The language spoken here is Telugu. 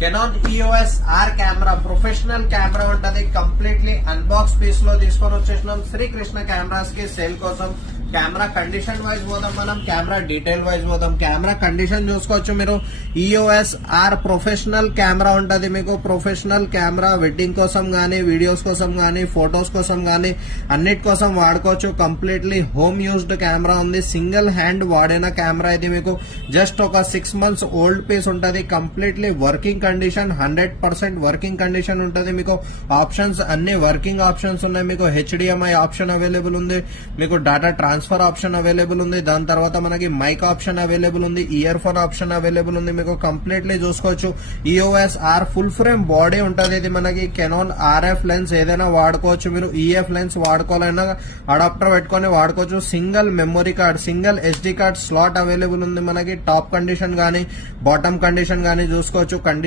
Canon EOS R camera professional camera ఉంటది. కంప్లీట్లీ అన్బాక్స్ పీస్ లో తీసుకొని వచ్చేసినాం శ్రీకృష్ణ కెమెరాస్ కి సేల్ కోసం. కెమెరా కండిషన్ వైజ్ పోదాం, మనం కెమెరా డీటెయిల్ వైజ్ పోదాం. కెమెరా కండిషన్ చూసుకోవచ్చు మీరు. EOS R ప్రొఫెషనల్ కెమెరా ఉంటది. మీకు ప్రొఫెషనల్ కెమెరా వెడ్డింగ్ కోసం గానీ, వీడియోస్ కోసం గానీ, ఫొటోస్ కోసం గానీ అన్నిటి కోసం వాడుకోవచ్చు. కంప్లీట్లీ హోమ్ యూజ్డ్ కెమెరా ఉంది. సింగిల్ హ్యాండ్ వాడిన కెమెరా ఇది. మీకు జస్ట్ ఒక 6 months ఓల్డ్ పీస్ ఉంటది. Completely working condition, 100% working condition ఉంటది. మీకు ఆప్షన్స్ అన్ని వర్కింగ్ ఆప్షన్స్ ఉన్నాయి. మీకు HDMI ఆప్షన్ అవైలబుల్ ఉంది. మీకు డాటా ట్రాన్స్ఫర్ ఆప్షన్ అవైలబుల్ ఉంది. దాని తర్వాత మనకి మైక్ ఆప్షన్ అవైలబుల్ ఉంది. ఇయర్ ఫోన్ ఆప్షన్ అవైలబుల్ ఉంది. మీకు కంప్లీట్లీ చూసుకోవచ్చు. EOS R full frame body ఉంటది. ఇది మనకి కెనాన్ RF లెన్స్ ఏదైనా వాడుకోవచ్చు. మీరు EF లెన్స్ వాడుకోవాలన్నా అడాప్టర్ పెట్టుకొని వాడుకోవచ్చు. Single memory card, single SD card slot available ఉంది. మనకి టాప్ కండిషన్ గానీ, బాటమ్ కండిషన్ గానీ చూసుకోవచ్చు. కండిషన్